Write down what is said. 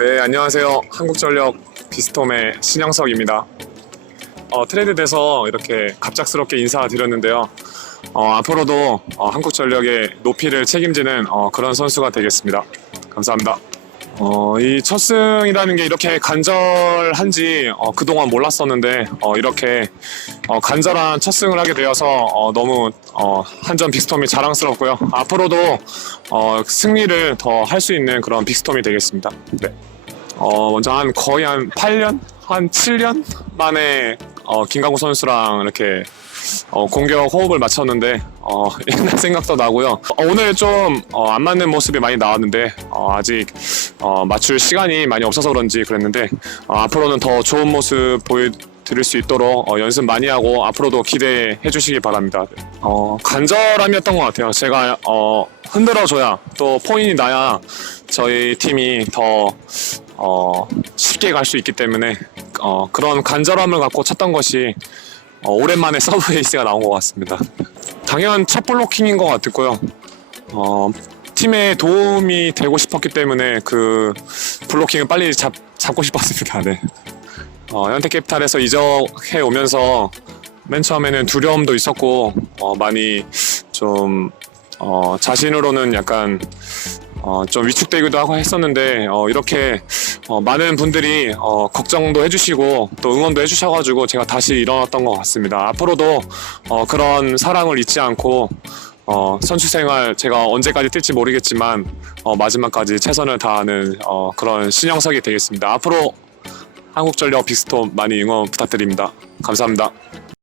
네, 안녕하세요. 한국전력 비스톰의 신영석입니다. 어, 트레이드 돼서 이렇게 갑작스럽게 인사드렸는데요. 어, 앞으로도 어, 한국전력의 높이를 책임지는 어, 그런 선수가 되겠습니다. 감사합니다. 어, 이 첫 승이라는 게 이렇게 간절한지 어, 그동안 몰랐었는데 어, 이렇게 어, 간절한 첫 승을 하게 되어서 어, 너무 어, 한전 빅스톰이 자랑스럽고요. 앞으로도 어, 승리를 더 할 수 있는 그런 빅스톰이 되겠습니다. 네. 어, 먼저 한 거의 한 8년? 한 7년 만에 어, 김강구 선수랑 이렇게 어, 공격 호흡을 맞췄는데 어, 옛날 생각도 나고요. 어, 오늘 좀안 맞는 모습이 많이 나왔는데 어, 아직 어, 맞출 시간이 많이 없어서 그런지 그랬는데 어, 앞으로는 더 좋은 모습 보여 드릴 수 있도록 어, 연습 많이 하고 앞으로도 기대해 주시기 바랍니다. 어, 간절함이었던 것 같아요. 제가 어, 흔들어줘야 또 포인이 나야 저희 팀이 더 어, 쉽게 갈 수 있기 때문에 어, 그런 간절함을 갖고 쳤던 것이 어, 오랜만에 서브 에이스가 나온 것 같습니다. 당연 첫 블로킹인 것 같고요. 어, 팀에 도움이 되고 싶었기 때문에 그 블로킹을 빨리 잡, 잡고 싶었습니다. 네. 어, 현대캐피탈에서 이적해 오면서 맨 처음에는 두려움도 있었고 어, 많이 좀 어, 자신으로는 약간 어, 좀 위축되기도 하고 했었는데 어, 이렇게 어, 많은 분들이 어, 걱정도 해주시고 또 응원도 해주셔가지고 제가 다시 일어났던 것 같습니다. 앞으로도 어, 그런 사랑을 잊지 않고 어, 선수 생활 제가 언제까지 뛸지 모르겠지만 어, 마지막까지 최선을 다하는 어, 그런 신영석이 되겠습니다. 앞으로 한국전력 빅스톰 많이 응원 부탁드립니다. 감사합니다.